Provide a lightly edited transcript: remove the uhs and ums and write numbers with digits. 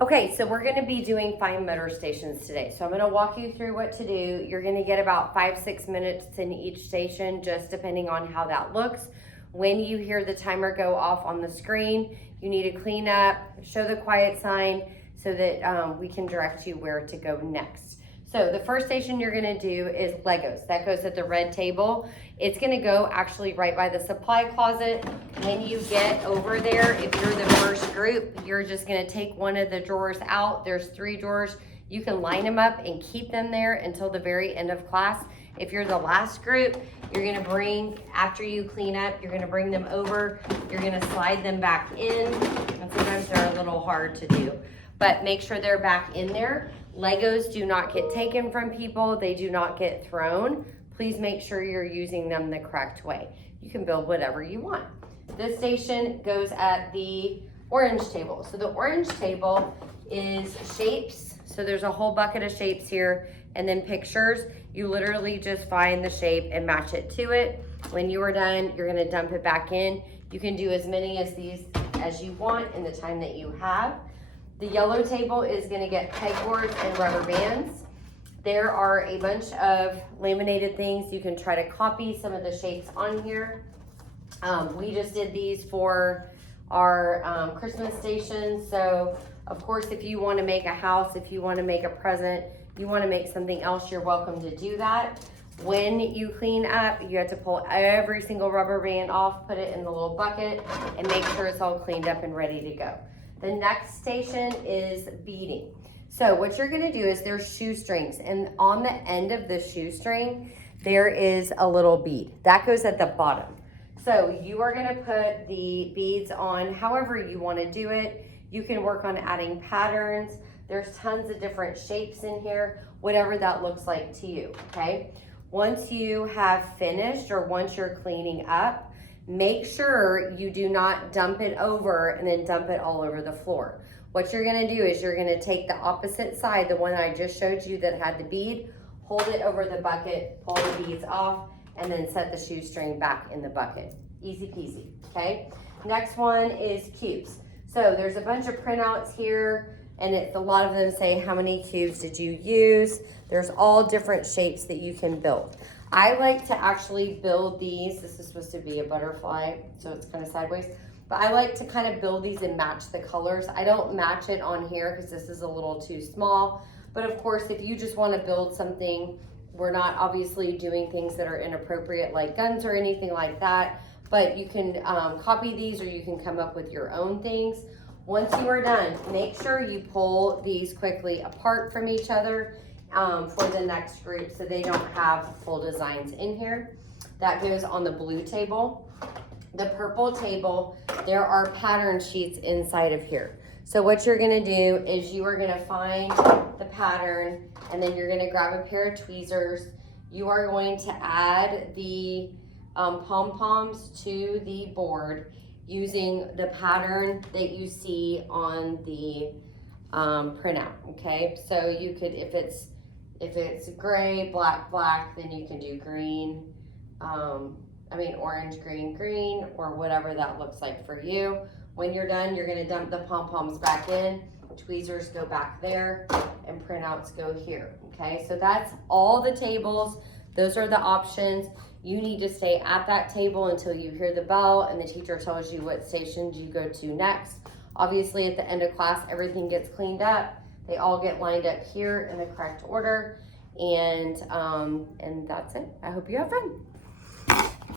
Okay, so we're gonna be doing fine motor stations today. So I'm gonna walk you through what to do. You're gonna get about 5-6 minutes in each station, just depending on how that looks. When you hear the timer go off on the screen, you need to clean up, show the quiet sign so that we can direct you where to go next. So the first station you're gonna do is Legos. That goes at the red table. It's gonna go actually right by the supply closet. When you get over there, if you're the first group, you're just gonna take one of the drawers out. There's 3 drawers. You can line them up and keep them there until the very end of class. If you're the last group, you're gonna bring, after you clean up, you're gonna bring them over. You're gonna slide them back in. And sometimes they're a little hard to do, but make sure they're back in there. Legos do not get taken from people. They do not get thrown. Please make sure you're using them the correct way. You can build whatever you want. This station goes at the orange table. So the orange table is shapes. So there's a whole bucket of shapes here, and then pictures. You literally just find the shape and match it to it. When you are done, you're gonna dump it back in. You can do as many as these as you want in the time that you have. The yellow table is gonna get pegboards and rubber bands. There are a bunch of laminated things. You can try to copy some of the shapes on here. We just did these for our Christmas station. So of course, if you wanna make a house, if you wanna make a present, you wanna make something else, you're welcome to do that. When you clean up, you have to pull every single rubber band off, put it in the little bucket, and make sure it's all cleaned up and ready to go. The next station is beading. So what you're gonna do is there's shoestrings, and on the end of the shoestring, there is a little bead. That goes at the bottom. So you are gonna put the beads on however you wanna do it. You can work on adding patterns. There's tons of different shapes in here, whatever that looks like to you, okay? Once you have finished, or once you're cleaning up, make sure you do not dump it over and then dump it all over the floor. What you're gonna do is you're gonna take the opposite side, the one I just showed you that had the bead, hold it over the bucket, pull the beads off, and then set the shoestring back in the bucket. Easy peasy, okay? Next one is cubes. So there's a bunch of printouts here, and a lot of them say how many cubes did you use. There's all different shapes that you can build. I like to actually build these. This is supposed to be a butterfly, so it's kind of sideways. But I like to kind of build these and match the colors. I don't match it on here because this is a little too small. But of course, if you just want to build something, we're not obviously doing things that are inappropriate like guns or anything like that. But you can copy these, or you can come up with your own things. Once you are done, make sure you pull these quickly apart from each other for the next group so they don't have full designs in here. That goes on the blue table. The purple table, there are pattern sheets inside of here. So what you're gonna do is you are gonna find the pattern, and then you're gonna grab a pair of tweezers. You are going to add the pom-poms to the board using the pattern that you see on the printout, okay? So you could, if it's gray, black, then you can do green, orange, green, or whatever that looks like for you. When you're done, you're gonna dump the pom-poms back in, tweezers go back there, and printouts go here, okay? So that's all the tables. Those are the options. You need to stay at that table until you hear the bell and the teacher tells you what stations you go to next. Obviously, at the end of class, everything gets cleaned up. They all get lined up here in the correct order, and that's it. I hope you have fun.